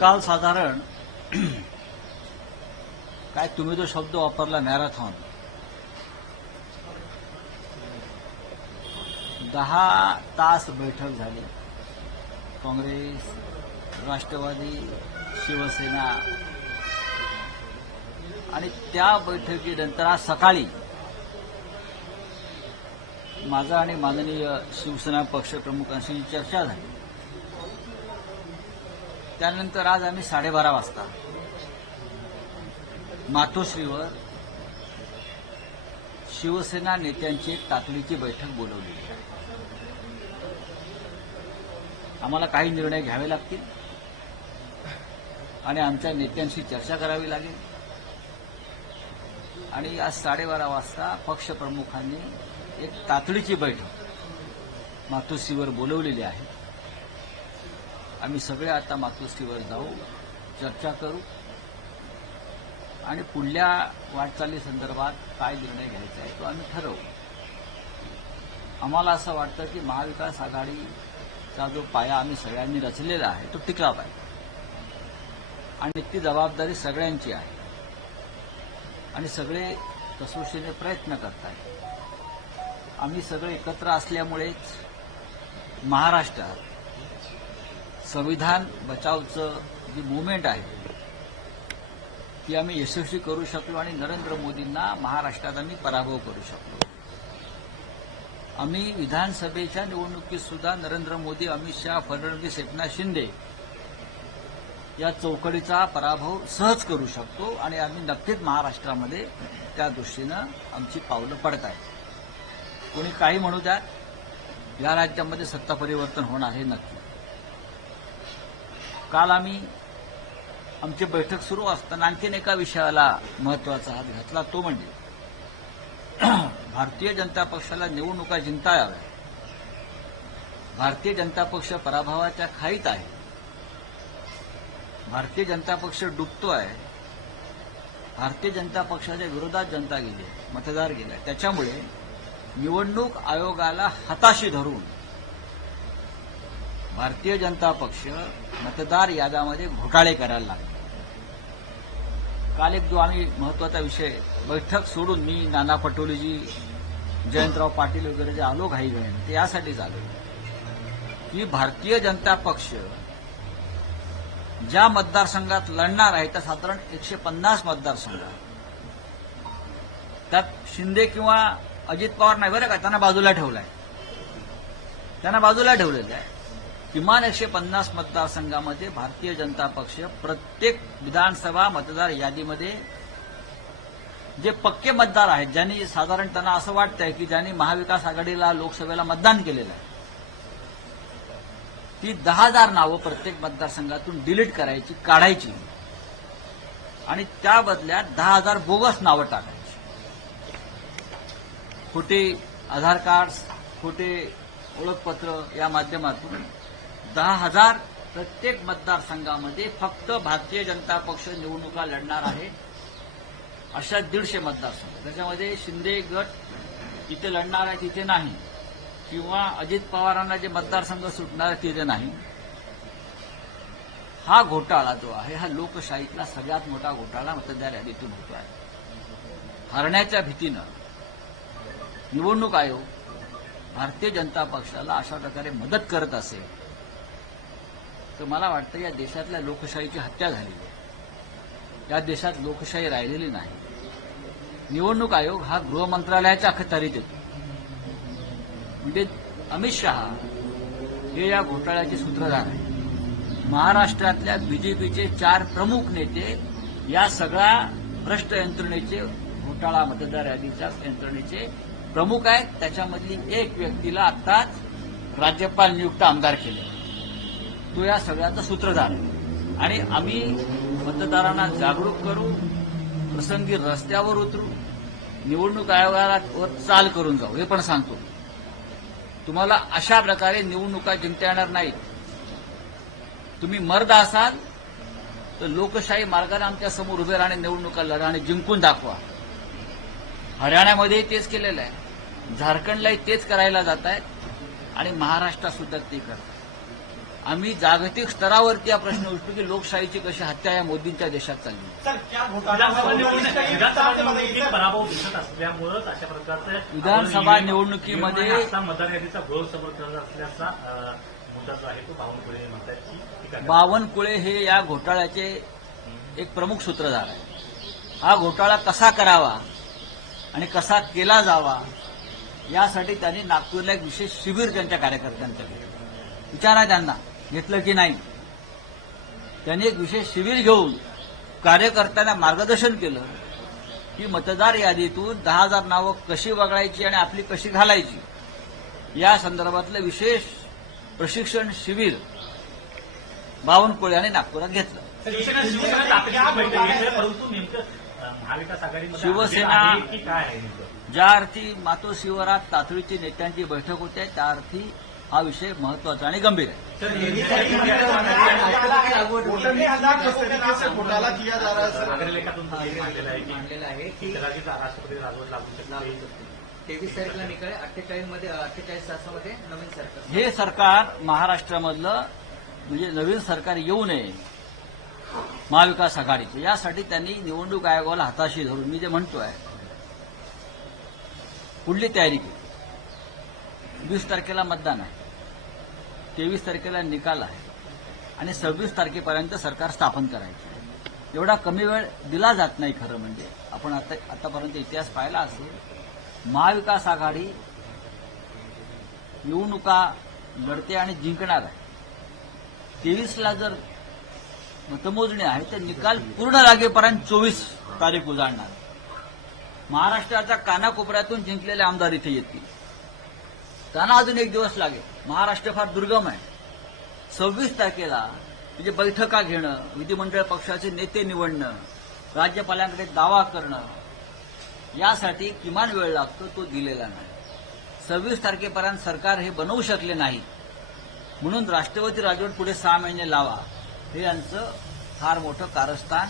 काल साधारण काय तुम्ही जो शब्द वापरला मॅरेथॉन 10 तास बैठक झाली. काँग्रेस, राष्ट्रवादी, शिवसेना आणि त्या बैठकीनंतर आज सकाळी माझा आणि माननीय शिवसेना पक्षप्रमुखांशी चर्चा झाली. त्यानंतर आज आम्ही 12:30 वाजता मातोश्रीवर शिवसेना नेत्यांची एक तातडीची बैठक बोलवलेली आहे. आम्हाला काही निर्णय घ्यावे लागतील आणि आमच्या नेत्यांशी चर्चा करावी लागेल आणि आज 12:30 वाजता पक्षप्रमुखांनी एक तातडीची बैठक मातोश्रीवर बोलवलेली आहे. आम्ही सगळे आता मातोश्रीवर जाऊ, चर्चा करू आणि पुढल्या वाटचालीसंदर्भात काय निर्णय घ्यायचा आहे तो आम्ही ठरवू. आम्हाला असं वाटतं की महाविकास आघाडीचा जो पाया आम्ही सगळ्यांनी रचलेला आहे तो टिकला पाहिजे आणि ती जबाबदारी सगळ्यांची आहे आणि सगळे कसोशीने प्रयत्न करत आहेत. आम्ही सगळे एकत्र असल्यामुळेच महाराष्ट्रात संविधान बचावचं जी मुवमेंट आहे ती आम्ही यशस्वी करू शकलो आणि नरेंद्र मोदींना महाराष्ट्रात आम्ही पराभव करू शकलो. आम्ही विधानसभेच्या निवडणुकीत सुद्धा नरेंद्र मोदी, अमित शहा, फडणवीस, एकनाथ शिंदे या चौकडीचा पराभव सहज करू शकतो आणि आम्ही नक्कीच महाराष्ट्रामध्ये त्या दृष्टीनं आमची पावलं पडत आहेत. कोणी काही म्हणू द्या, या राज्यामध्ये सत्ता परिवर्तन होणार हे नक्की. काल आम्ही आमची बैठक सुरू असताना आणखीन एका विषयाला महत्वाचा हात घातला, तो म्हणजे भारतीय जनता पक्षाला निवडणुका जिंकता याव्या. भारतीय जनता पक्ष पराभवाच्या खाईत आहे. भारतीय जनता पक्ष डुबतो आहे. भारतीय जनता पक्षाच्या विरोधात जनता गेली, मतदार गेले. त्याच्यामुळे निवडणूक आयोगाला हाताशी धरून भारतीय जनता पक्ष मतदार याद्यामध्ये घोटाळे करायला लागले. काल एक जो आम्ही महत्वाचा विषय, बैठक सोडून मी, नाना पटोलेजी, जयंतराव पाटील वगैरे जे आलो घाईघाईने, ते यासाठीच आलो की भारतीय जनता पक्ष ज्या मतदारसंघात लढणार आहे त्या साधारण 150 मतदारसंघ, त्यात शिंदे किंवा अजित पवार नाही बरं का, त्यांना बाजूला ठेवलं आहे. त्यांना बाजूला ठेवलेलं आहे. किमान 150 मतदारसंघामध्ये भारतीय जनता पक्ष प्रत्येक विधानसभा मतदार यादीमध्ये जे पक्के मतदार आहेत, ज्यांनी साधारण त्यांना असं वाटतंय की ज्यांनी महाविकास आघाडीला लोकसभेला मतदान केलेलं आहे, ती 10,000 नावं प्रत्येक मतदारसंघातून डिलीट करायची, काढायची आणि त्या बदल्यात 10,000 बोगस नावं टाकायची. खोटे आधार कार्ड, खोटे ओळखपत्र या माध्यमातून 10,000 प्रत्येक मतदारसंघामध्ये फक्त भारतीय जनता पक्ष निवडणुका लढणार आहे अशा 150 मतदारसंघ. त्याच्यामध्ये शिंदे गट इथे लढणार आहे तिथे नाही, किंवा अजित पवारांना जे मतदारसंघ सुटणार आहे तिथे नाही. हा घोटाळा जो आहे हा लोकशाहीतला सगळ्यात मोठा घोटाळा मतदार यादीतून होतो आहे. हरण्याच्या भीतीनं निवडणूक आयोग भारतीय जनता पक्षाला अशा प्रकारे मदत करत असेल तर मला वाटतं या देशातल्या लोकशाहीची हत्या झालेली आहे. या देशात लोकशाही राहिलेली नाही. निवडणूक आयोग हा गृहमंत्रालयाच्या अखत्यारीत येतो. म्हणजे अमित शहा हे या घोटाळ्याचे सूत्रधार आहेत. महाराष्ट्रातल्या बीजेपीचे 4 प्रमुख नेते या सगळ्या भ्रष्ट यंत्रणेचे, घोटाळा मतदार यादीच्या यंत्रणेचे प्रमुख आहेत. त्याच्यामधली एक व्यक्तीला आत्ताच राज्यपाल नियुक्त आमदार केले, तो या सगळ्याचा सूत्रधार आहे. आणि आम्ही मतदारांना जागरूक करू, प्रसंगी रस्त्यावर उतरू, निवडणूक आयोगाला चाल करून जाऊ, हे पण सांगतो. तुम्हाला अशा प्रकारे निवडणुका जिंकता येणार नाहीत. तुम्ही मर्द असाल तर लोकशाही मार्गाने आमच्या समोर उभे राहणे, निवडणुका लढा आणि जिंकून दाखवा. हरियाणामध्येही तेच केलेलं आहे, झारखंडलाही तेच करायला जात आहेत आणि महाराष्ट्रात सुद्धा ते करतात. आम्ही जागतिक स्तरावरती हा प्रश्न उठतो की लोकशाहीची कशी हत्या या मोदींच्या देशात चालली. पराभव दिसत असल्यामुळेच अशा प्रकारचं विधानसभा निवडणुकीमध्ये मतदार यादीचा गैरसमज करत असल्याचा मुद्दा जो आहे तो बावनकुळे म्हणतात. बावनकुळे हे या घोटाळ्याचे एक प्रमुख सूत्रधार आहे. हा घोटाळा कसा करावा आणि कसा केला जावा यासाठी त्यांनी नागपूरला एक विशेष शिबिर त्यांच्या कार्यकर्त्यांचं घेतलं. विचारा त्यांना घेतलं की नाही. त्यांनी एक विशेष शिबिर घेऊन कार्यकर्त्यांना मार्गदर्शन केलं की मतदार यादीतून 10,000 नावं कशी वगळायची आणि आपली कशी घालायची या संदर्भातलं विशेष प्रशिक्षण शिबिर बावनकुळे यांनी नागपुरात घेतलं. शिवसेना ज्या अर्थी मातोश्रीवरात तातडीची नेत्यांची बैठक होते त्या अर्थी हा विषय महत्वाचा आणि गंभीर आहे. घोटाला किया जा रहा है सर. मांडलेला आहे की राष्ट्रपती राजवट लागू शकते. 23 तारीखला निकाल 48 तासामध्ये नवीन सरकार. हे सरकार महाराष्ट्रामधलं म्हणजे नवीन सरकार येऊ नये महाविकास आघाडीचे यासाठी त्यांनी निवडणूक आयोगाला हाताशी धरून मी जे म्हणतोय पुढली तयारी केली. 20 तारखेला मतदान आहे, 23 तारखेला निकाल आहे आणि 26 तारखेपर्यंत सरकार स्थापन करायचं आहे. एवढा कमी वेळ दिला जात नाही. खरं म्हणजे आपण आतापर्यंत इतिहास पाहिला असेल. महाविकास आघाडी निवडणुका लढते आणि जिंकणार आहे. 23ला जर मतमोजणी आहे तर निकाल पूर्ण लागेपर्यंत 24 तारीख उजाडणार. महाराष्ट्राच्या कानाकोपऱ्यातून जिंकलेले आमदार इथे येतील. त्यांना अजून एक दिवस लागेल. महाराष्ट्र फार दुर्गम आहे. 26 तारखेला म्हणजे बैठका घेणं, विधिमंडळ पक्षाचे नेते निवडणं, राज्यपालांकडे दावा करणं यासाठी किमान वेळ लागतो, तो दिलेला नाही. 26 तारखेपर्यंत सरकार हे बनवू शकले नाही म्हणून राष्ट्रपती राजवट पुढे 6 महिने लावा हे यांचं फार मोठं कारस्थान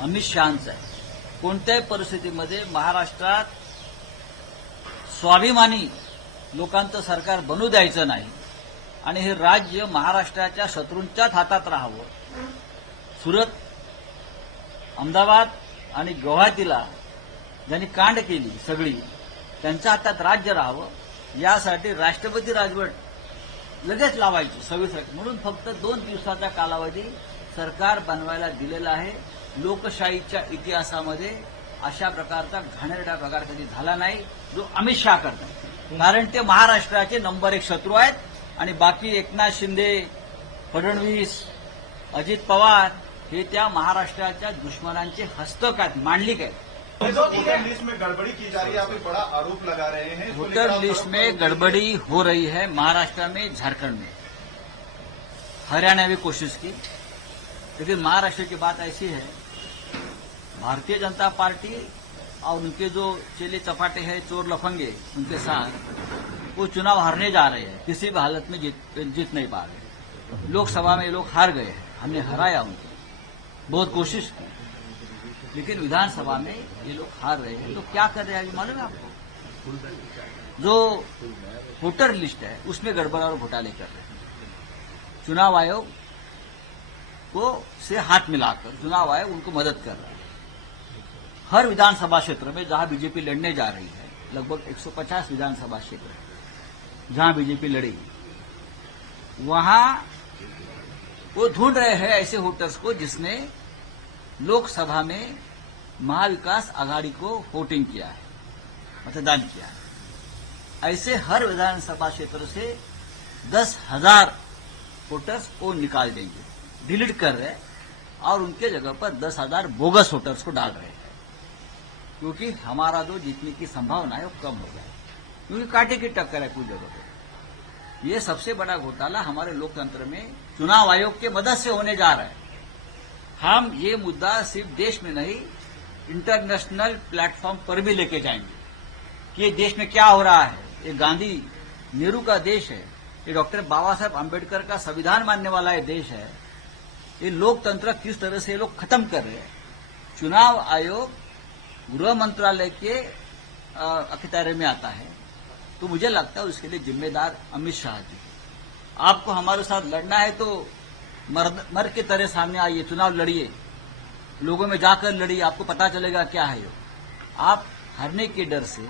अमित शहांचं आहे. कोणत्याही परिस्थितीमध्ये महाराष्ट्रात स्वाभिमानी लोकांचं सरकार बनू द्यायचं नाही आणि हे राज्य महाराष्ट्राच्या शत्रूंच्याच हातात राहावं. सुरत, अहमदाबाद आणि गुवाहाटीला ज्यांनी कांड केली सगळी त्यांच्या हातात राज्य राहावं यासाठी राष्ट्रपती राजवट लगेच लावायची 26 तारखे. म्हणून फक्त 2 दिवसाचा कालावधी सरकार बनवायला दिलेला आहे. लोकशाहीच्या इतिहासामध्ये अशा प्रकारचा घाणेरडा प्रकार कधी झाला नाही जो अमित शहा करतात. कारण ते महाराष्ट्राचे नंबर 1 शत्रू आहेत आणि बाकी एकनाथ शिंदे, फडणवीस, अजित पवार हे त्या महाराष्ट्राच्या दुश्मनांचे हस्तक आहेत, मांडलिक आहेत. वोटर लिस्ट में गड़बड़ी की जा रही है, आप एक बड़ा आरोप लगा रहे हैं. वोटर लिस्ट में गड़बड़ी हो रही है महाराष्ट्र में, झारखंड में, हरियाणा में कोशिश की. लेकिन महाराष्ट्र की बात ऐसी है, भारतीय जनता पार्टी और उनके जो चेले चपाटे हैं, चोर लफंगे, उनके साथ वो चुनाव हारने जा रहे हैं. किसी भी हालत में जीत नहीं पा रहे. लोकसभा में ये लोग हार गए हैं, हमने हराया उनको, बहुत कोशिश की, लेकिन विधानसभा में ये लोग हार रहे हैं. तो क्या कर रहे हैं अभी मालूम है आपको? जो वोटर लिस्ट है उसमें गड़बड़ और घोटाले कर रहे हैं. चुनाव आयोग को से हाथ मिलाकर चुनाव आयोग उनको मदद कर रहा है. हर विधानसभा क्षेत्र में जहां बीजेपी लड़ने जा रही है, लगभग 150 विधानसभा क्षेत्र जहां बीजेपी लड़ेगी, वहां वो ढूंढ रहे हैं ऐसे वोटर्स को जिसने लोकसभा में महाविकास आघाड़ी को वोटिंग किया है, मतदान किया है. ऐसे हर विधानसभा क्षेत्र से 10,000 वोटर्स को निकाल देंगे, डिलीट कर रहे हैं और उनके जगह पर 10,000 बोगस वोटर्स को डाल रहे हैं. क्योंकि हमारा जो जीतने की संभावना है वो कम हो गया है, क्योंकि कांटे की टक्कर है कुछ जगह पर. ये सबसे बड़ा घोटाला हमारे लोकतंत्र में चुनाव आयोग के मदद से होने जा रहा है. हम ये मुद्दा सिर्फ देश में नहीं, इंटरनेशनल प्लेटफॉर्म पर भी लेके जाएंगे कि ये देश में क्या हो रहा है. ये गांधी नेहरू का देश है, ये डॉक्टर बाबा साहब आम्बेडकर का संविधान मानने वाला ये देश है. ये लोकतंत्र किस तरह से ये लोग खत्म कर रहे हैं. चुनाव आयोग गृह मंत्रालय के अखत्यार में आता है, तो मुझे लगता है उसके लिए जिम्मेदार अमित शाह जी. आपको हमारे साथ लड़ना है तो मर के तरह सामने आइए, चुनाव लड़िए, लोगों में जाकर लड़िए, आपको पता चलेगा क्या है ये। आप हारने के डर से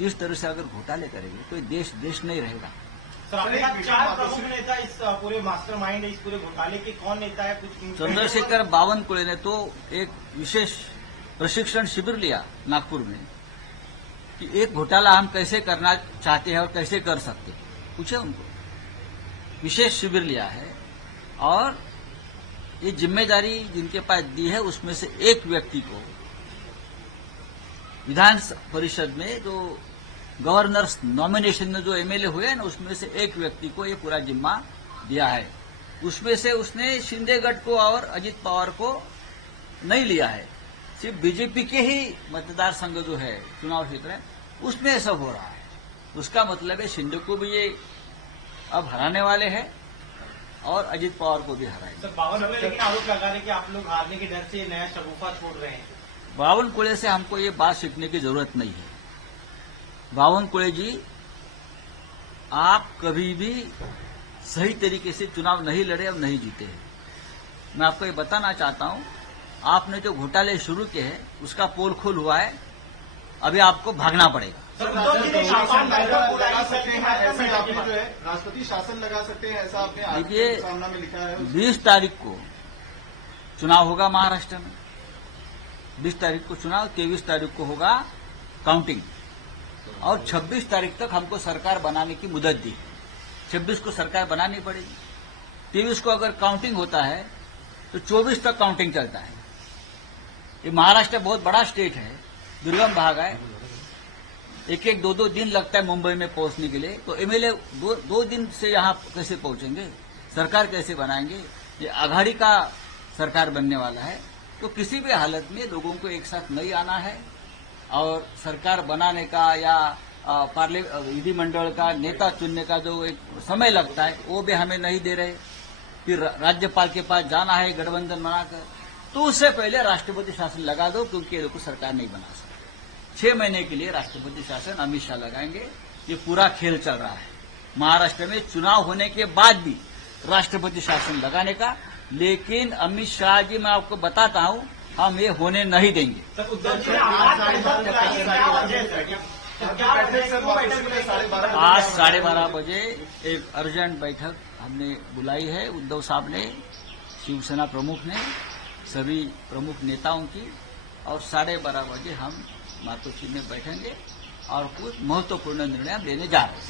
इस तरह से अगर घोटाले करेंगे तो देश नहीं रहेगा। सर, आपके साथ 4 प्रमुख नेता इस पूरे मास्टरमाइंड, इस पूरे घोटाले के कौन नेता है? कुछ चंद्रशेखर बावनकुळे ने तो एक विशेष प्रशिक्षण शिविर लिया नागपुर में कि एक घोटाला हम कैसे करना चाहते हैं और कैसे कर सकते हैं, पूछे उनको। विशेष शिविर लिया है और ये जिम्मेदारी जिनके पास दी है उसमें से एक व्यक्ति को विधान परिषद में जो गवर्नर्स नॉमिनेशन में जो एमएलए हुए हैं ना, उसमें से एक व्यक्ति को ये पूरा जिम्मा दिया है। उसमें से उसने शिंदेगढ़ को और अजित पवार को नहीं लिया है, सिर्फ बीजेपी के ही मतदार संघ जो है चुनाव क्षेत्र है उसमें ऐसा हो रहा है। उसका मतलब है शिंदे को भी ये अब हराने वाले हैं और अजित पवार को भी हराएंगे। सर, बावनकुळे लेकिन आरोप लगा रहे हैं कि आप लोग हारने के डर से नया शगुफा छोड़ रहे हैं। बावनकुळे से हमको ये बात सीखने की जरूरत नहीं है। बावनकुळे जी, आप कभी भी सही तरीके से चुनाव नहीं लड़े और नहीं जीते हैं। मैं आपको ये बताना चाहता हूं, आपने जो घोटाले शुरू किए हैं उसका पोल खोल हुआ है, अभी आपको भागना पड़ेगा। सर, उद्धव जी ने शासन लगा सकते हैं, ऐसे आपने जो है राष्ट्रपति शासन लगा सकते हैं, ऐसा आपने आज देखिए, के सामना में लिखा है। 20 तारीख को चुनाव होगा महाराष्ट्र में, 20 तारीख को चुनाव, 23 तारीख को होगा काउंटिंग और 26 तारीख तक हमको सरकार बनाने की मुदत दी। 26 को सरकार बनानी पड़ेगी, 23 को अगर काउंटिंग होता है तो 24 तक काउंटिंग चलता है। ये महाराष्ट्र बहुत बड़ा स्टेट है, दुर्गम भाग है, एक 2 दिन लगता है मुंबई में पहुंचने के लिए। तो एमएलए दो दिन से यहां कैसे पहुंचेंगे, सरकार कैसे बनाएंगे? ये आघाड़ी का सरकार बनने वाला है, तो किसी भी हालत में लोगों को एक साथ नहीं आना है और सरकार बनाने का या विधिमंडल का नेता चुनने का जो एक समय लगता है वो भी हमें नहीं दे रहे। फिर राज्यपाल के पास जाना है गठबंधन बनाकर, तो उससे पहले राष्ट्रपति शासन लगा दो, क्योंकि ये लोग सरकार नहीं बना सकते। 6 महीने के लिए राष्ट्रपति शासन अमित शाह लगाएंगे। ये पूरा खेल चल रहा है महाराष्ट्र में चुनाव होने के बाद भी राष्ट्रपति शासन लगाने का। लेकिन अमित शाह जी, मैं आपको बताता हूं, हम ये होने नहीं देंगे। सर, उद्धव जी ने आज बैठक बुलाई है, क्या वजह है? क्या वजह है कि वो बैठक बुलाई है? आज 12:30 बजे एक अर्जेंट बैठक हमने बुलाई है, उद्धव साहब ने, शिवसेना प्रमुख ने, सभी प्रमुख नेताओं की, और 12:30 बजे हम मातोश्री में बैठेंगे और कुछ महत्वपूर्ण निर्णय लेने जा रहे हैं।